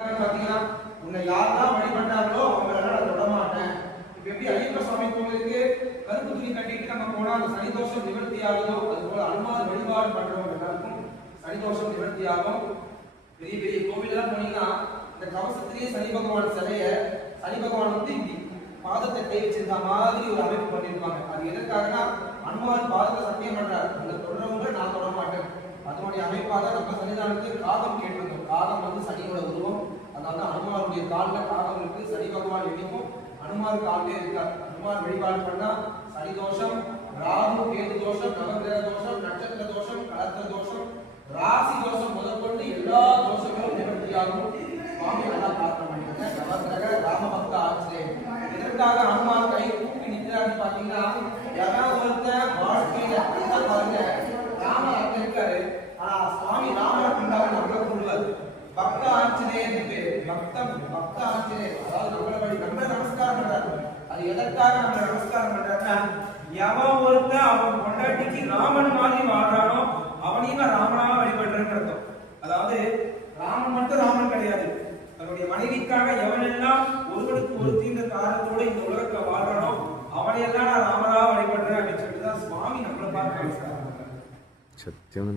பாத்தீங்கன்னா உன்னை யாரெல்லாம் வழிபட்டாங்களோ அவங்களெல்லாம் நான் தொட மாட்டேன். இப்ப எப்படி ஐயப்ப சுவாமி கோவிலுக்கு கருப்பு துணி கட்டிட்டு நம்ம போனா அந்த சனிதோஷம் நிவர்த்தி ஆகுதோ, அது போல அனுமார் வழிபாடு பண்றவங்க எல்லாருக்கும் சனிதோஷம் நிவர்த்தி ஆகும். பெரிய பெரிய கோவில் எல்லாம் போனீங்கன்னா இந்த கவசத்திலேயே சனி பகவான் சிலைய சனி பகவான் வந்து இப்படி பாதத்தை கை வச்சிருந்த மாதிரி ஒரு அமைப்பு பண்ணிருப்பாங்க. அது எதற்காகனா அனுமார் பாதத்தை சத்தியம் பண்றாரு, அந்த தொடரவங்க நான் தொட மாட்டேன். அதனுடைய அமைப்பாக நம்ம சன்னிதானத்துக்கு காகம் கேட்டிருந்தோம். காகம் வந்து சனியோட உருவம். அதாவது அனுமாருடைய காலில் காகம் இருக்கு. சனி பகவான் எண்ணிக்கும் அனுமார் காலிலே இருக்கார். அனுமார் வழிபாடு பண்ணா சனி தோஷம், ராகு கேது தோஷம், நவகிரக தோஷம், நட்சத்திர தோஷம், கலத்திர தோஷம், ராசி தோஷம் முதற்கொண்டு எல்லா தோஷங்களும் நிவர்த்தியாகும். சுவாமி நல்லா பிரார்த்தனை பண்ணிருக்கேன். நவகிரக ராமபக்த ஆச்சரிய இதற்காக அனுமார் கை கூப்பி நிற்கிறான்னு பாத்தீங்கன்னா யாராவது ஒருத்தர் வாழ்க்கையில பாருங்க ராமர் அங்க இருக்காரு. ஆனா சுவாமி ராமர் பின்னாடி நம்மள சொல்லுவார் பக்த ஆஞ்சநேயர் பேரு. பக்த ஆஞ்சநேயர் அதாவது நம்மள நமஸ்காரம் பண்றாரு. அது எதற்காக நம்ம நமஸ்காரம் பண்றாருன்னா எவன் ஒருத்தன் அவன் கொண்டாட்டிக்கு ராமன் மாதிரி வாழ்றானோ அவனையும் ராமனாக வழிபடுறேன்னு அர்த்தம். அதாவது ராமன் மட்டும் ராமன் கிடையாது, தன்னுடைய மனைவிக்காக எவனெல்லாம் ஒருவனுக்கு ஒரு தீர்ந்த காரணத்தோட இந்த உலகத்துல வாழ்றானோ அவனையெல்லாம் நான் ராமனாக வழிபடுறேன் அப்படின்னு சொல்லிட்டு தான் சுவாமி நம்மளை பார்த்து நமஸ்காரம் பண்றாரு. சத்தியம்